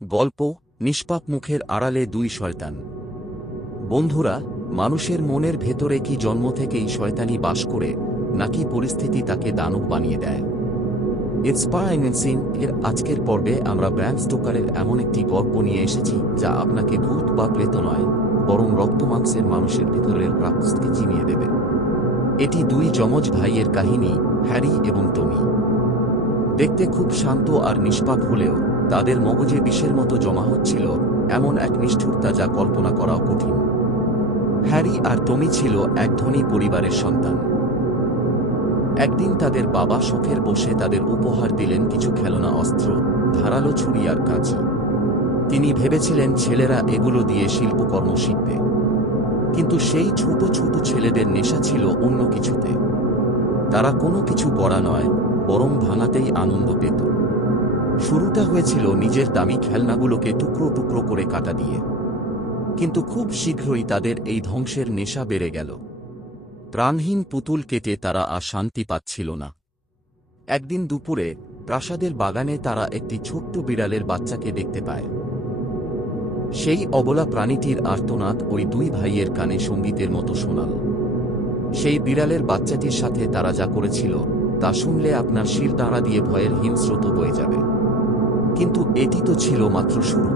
গল্প নিষ্পাপ মুখের আড়ালে দুই শয়তান। বন্ধুরা, মানুষের মনের ভেতরে কি জন্ম থেকেই শয়তানি বাস করে, নাকি পরিস্থিতি তাকে দানব বানিয়ে দেয়? ইন্সপায়ারিং সিন এর আজকের পর্বে আমরা ব্র্যাম স্টোকারের এমন একটি গল্প নিয়ে এসেছি যা আপনাকে ভূত বা প্রেত নয়, বরং রক্তমাংসের মানুষের ভেতরের প্রাকৃতিকে চিনিয়ে দেবে। এটি দুই যমজ ভাইয়ের কাহিনী, হ্যারি এবং টমি। দেখতে খুব শান্ত আর নিষ্পাপ হলেও তাদের মগজে বিষের মতো জমা হচ্ছিল এমন এক নিষ্ঠুরতা যা কল্পনা করাও কঠিন। হ্যারি আর টমি ছিল এক ধনী পরিবারের সন্তান। একদিন তাদের বাবা শখের বসে তাদের উপহার দিলেন কিছু খেলনা অস্ত্র, ধারালো ছুরি আর কাঁচি। তিনি ভেবেছিলেন ছেলেরা এগুলো দিয়ে শিল্পকর্ম শিখবে, কিন্তু সেই ছোট ছোট ছেলেদের নেশা ছিল অন্য কিছুতে। তারা কোনো কিছু গড়া নয়, বরং ভাঙাতেই আনন্দ পেত। শুরুটা হয়েছিল নিজের দামি খেলনাগুলোকে টুকরো টুকরো করে কাটা দিয়ে, কিন্তু খুব শীঘ্রই তাদের এই ধ্বংসের নেশা বেড়ে গেল। প্রাণহীন পুতুল কেটে তারা আর শান্তি পাচ্ছিল না। একদিন দুপুরে প্রাসাদের বাগানে তারা একটি ছোট্ট বিড়ালের বাচ্চাকে দেখতে পায়। সেই অবলা প্রাণীটির আর্তনাদ ওই দুই ভাইয়ের কানে সঙ্গীতের মতো শোনাল। সেই বিড়ালের বাচ্চাটির সাথে তারা যা করেছিল তা শুনলে আপনার শির দাঁড়া দিয়ে ভয়ের হিমস্রোত বয়ে যাবে। কিন্তু এটি তো ছিল মাত্র শুরু।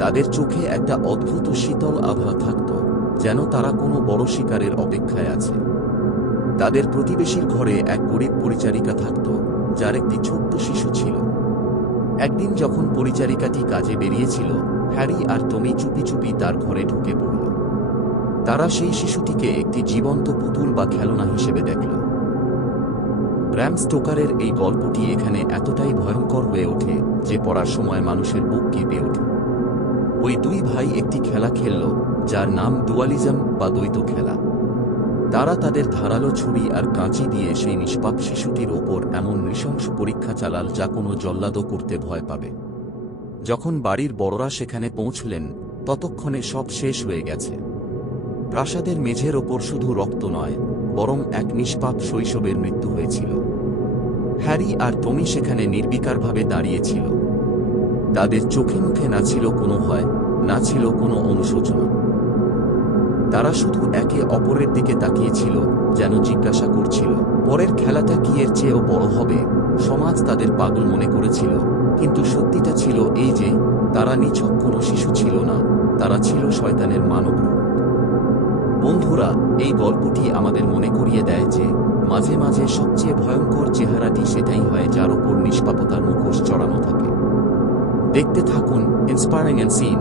তাদের চোখে একটা অদ্ভুত শীতল আভা থাকত, যেন তারা কোনো বড় শিকারের অপেক্ষায় আছে। তাদের প্রতিবেশীর ঘরে এক গরিব পরিচারিকা থাকত, যার একটি ছোট্ট শিশু ছিল। একদিন যখন পরিচারিকাটি কাজে বেরিয়েছিল, হ্যারি আর টমি চুপি চুপি তার ঘরে ঢুকে পড়ল। তারা সেই শিশুটিকে একটি জীবন্ত পুতুল বা খেলনা হিসেবে দেখল। ব্র্যাম স্টোকারের এই গল্পটি এখানে এতটাই ভয়ঙ্কর হয়ে ওঠে যে পড়ার সময় মানুষের বুক কেঁপে ওঠে। ওই দুই ভাই একটি খেলা খেলল যার নাম ডুয়ালিজম বা দ্বৈত খেলা। তারা তাদের ধারালো ছুরি আর কাঁচি দিয়ে সেই নিষ্পাপ শিশুটির ওপর এমন নৃশংস পরীক্ষা চালাল যা কোনো জল্লাদও করতে ভয় পাবে। যখন বাড়ির বড়রা সেখানে পৌঁছলেন, ততক্ষণে সব শেষ হয়ে গেছে। প্রাসাদের মেঝের ওপর শুধু রক্ত নয়, বরং এক নিষ্পাপ শৈশবের মৃত্যু হয়েছিল। হ্যারি আর টমি সেখানে নির্বিকারভাবে দাঁড়িয়েছিল। তাদের চোখে মুখে না ছিল কোনো ভয়, না ছিল কোনো অনুশোচনা। তারা শুধু একে অপরের দিকে তাকিয়েছিল, যেন জিজ্ঞাসা করছিল, পরের খেলাটা কি এর চেয়েও বড় হবে? সমাজ তাদের পাগল মনে করেছিল, কিন্তু সত্যিটা ছিল এই যে তারা নিছক কোনো শিশু ছিল না, তারা ছিল শয়তানের মানব রূপ। বন্ধুরা, এই গল্পটি আমাদের মনে করিয়ে দেয় যে মাঝে মাঝে সবচেয়ে ভয়ঙ্কর চেহারাটি সেটাই হয় যার ওপর নিষ্পাপতার মুখোশ চড়ানো থাকে। দেখতে থাকুন ইন্সপায়ারিং সিন।